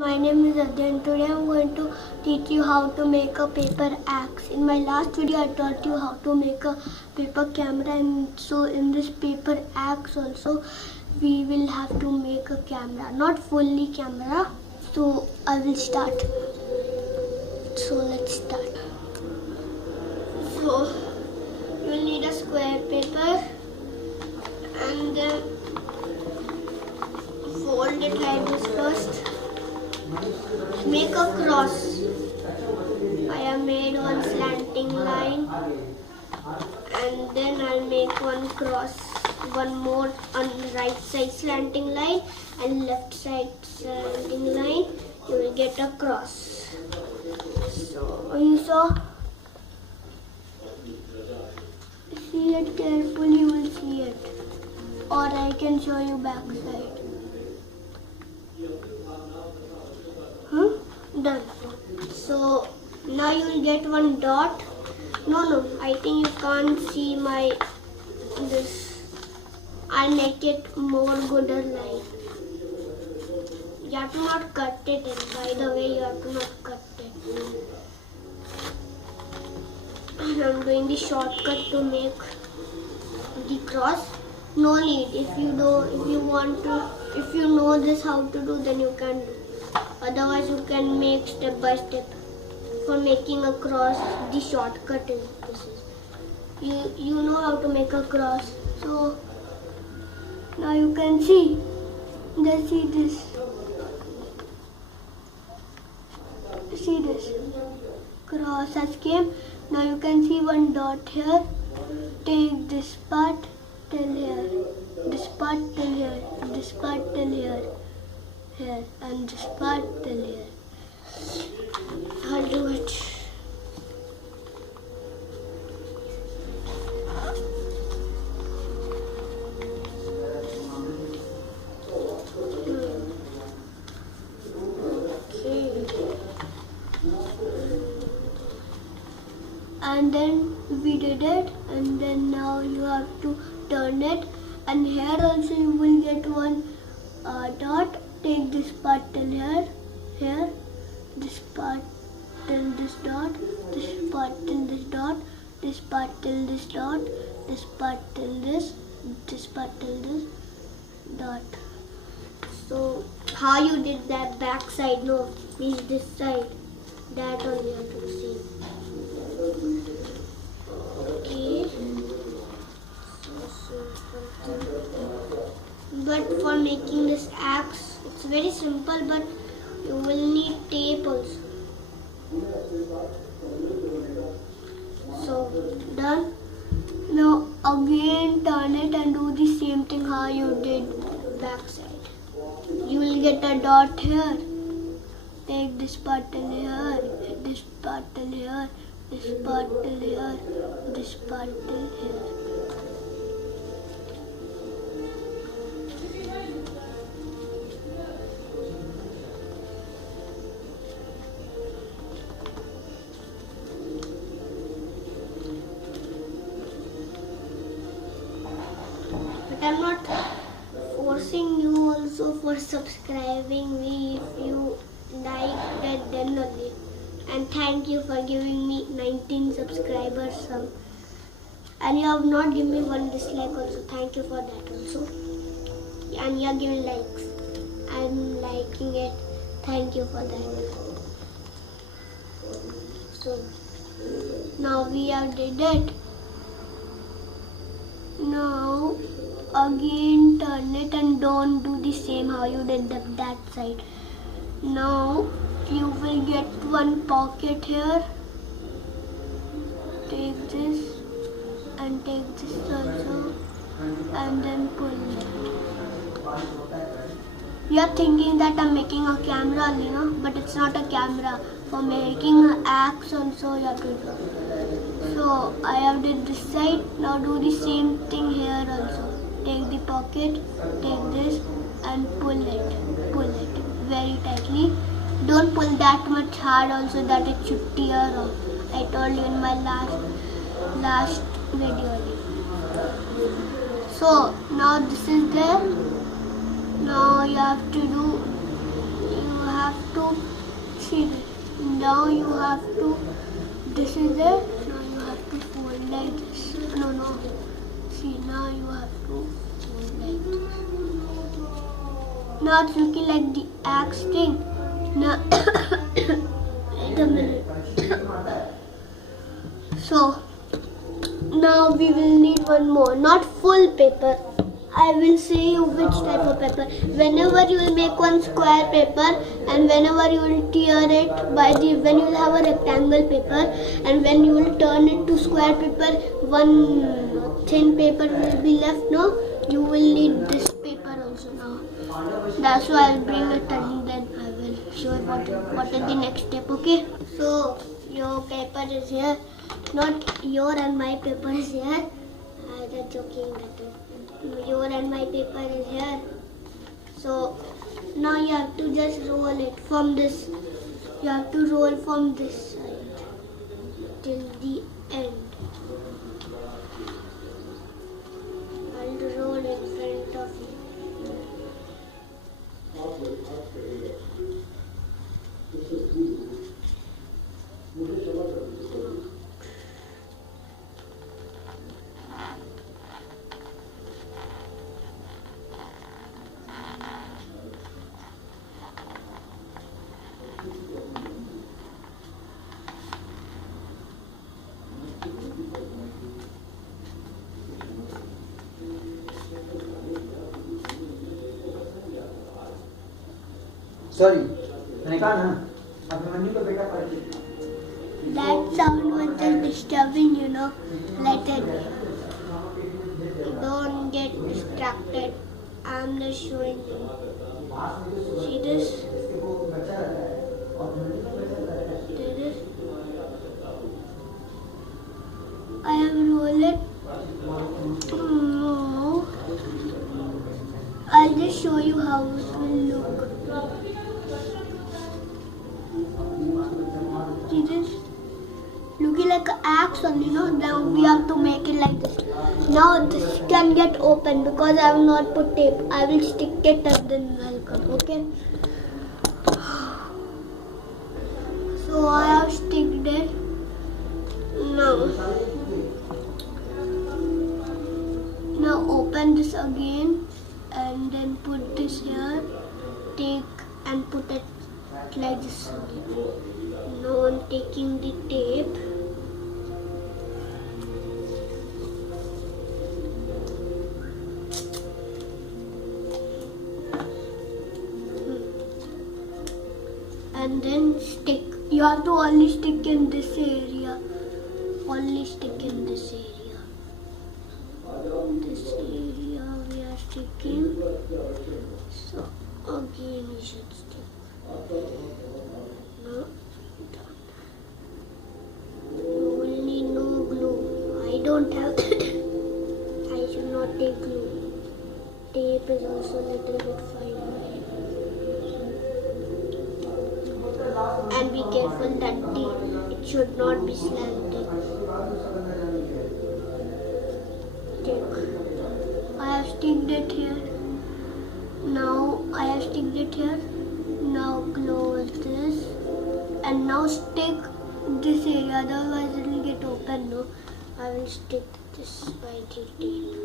My name is Adyan. Today I am going to teach you how to make a paper axe. In my last video I taught you how to make a paper camera, and so in this paper axe also we will have to make a camera, not fully camera. So I will start. So let's start. So you will need a square paper and then fold it like this first. Make a cross. I have made one slanting line and then I'll make one cross, one more on right side slanting line and left side slanting line. You will get a cross. So you saw? See it carefully, you will see it. Or I can show you back side. Done. So now you will get one dot. No, I think you can't see my this. I'll make it more gooder line. You have to not cut it in. By the way, you have to not cut it. And I'm doing the shortcut to make the cross. No need. If you know this how to do, then you can do. Otherwise, you can make step by step. For making a cross, the shortcut is this. You know how to make a cross. So now you can see. Just see this. See this. Cross has came. Now you can see one dot here. Take this part till here. This part till here. This part till here. Here and this part till here. I'll do it. Okay. And then we did it, and then now you have to turn it, and here also you will get one dot. Take this part till here, this part till this dot, this part till this dot, this part till this dot, this part till this part till this dot. So how you did that back side? No, means this side. That only you have to see. Okay. But for making this axe, it's very simple, but you will need tape also. So done. Now again turn it and do the same thing how you did back side. You will get a dot here. Take this part till here, this part till here, this part till here, this part till here. I'm not forcing you also for subscribing me. If you like it, then only. And thank you for giving me 19 subscribers. And you have not given me one dislike also. Thank you for that also. And you are giving likes. I'm liking it. Thank you for that. So now we have did it. Now again turn it and don't do the same how you did that side. Now you will get one pocket here. Take this and take this also and then pull it. You are thinking that I'm making a camera, you know, but it's not a camera. For making an axe also you have to do. So I have did this side. Now do the same thing here also. Take the pocket, take this and pull it very tightly. Don't pull that much hard also that it should tear off. I told you in my last video. So now this is there. Now you have to Now you have to, this is it. Now you have to fold like this. No. See, now you have to fold like this. Now it's looking like the axe thing. Now, wait a minute. So, now we will need one more, not full paper. I will say you which type of paper. Whenever you will make one square paper and whenever you will tear it when you will have a rectangle paper and when you will turn it to square paper, one thin paper will be left. No, you will need this paper also now. That's why I'll bring it and then I will show you what is the next step. Okay? So your paper is here. Not your and my paper is here. I was joking that your and my paper is here. So now you have to just roll it from this. You have to roll from this side till the end. I'll roll in front of you. Sorry, मैंने कहा ना अपने mummy को बेटा पढ़ That sound was just disturbing, Let it be. Don't get distracted. I'm just showing you. See this? See this? I have rolled it. No. I'll just show you how it will look. See this? Looking like an axe only, Now we have to make it like this. Now this can get open because I have not put tape. I will stick it and then welcome, okay? So I have sticked it. Now open this again and then put this here. Take and put it like this again. Now I'm taking the tape. And then stick. You have to only stick in this area. Only stick in this area. This area we are sticking. So again we should stick. No. Only no glue. I don't have. I should not take glue. Tape is also a little bit fine. And be careful that it should not be slanted. I have sticked it here. Now I have sticked it here. Now close this and now stick this area, otherwise it will get open. No, I will stick this by the tape.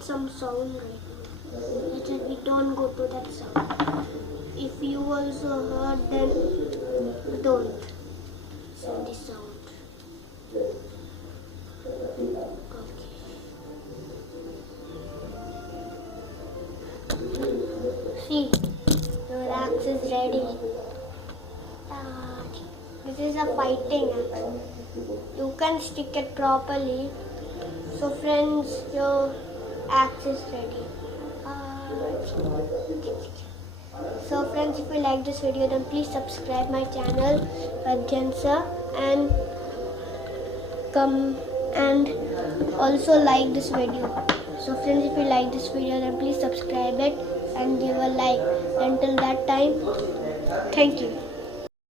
Some sound right now. Let we don't go to that sound. If you also heard, then don't send the sound. Okay. See, your axe is ready. This is a fighting axe. You can stick it properly. So friends, axe is ready. So friends, if you like this video, then please subscribe my channel Adhyan Sir, and come and also like this video. So friends, if you like this video, then please subscribe it and give a like. Until that time, thank you.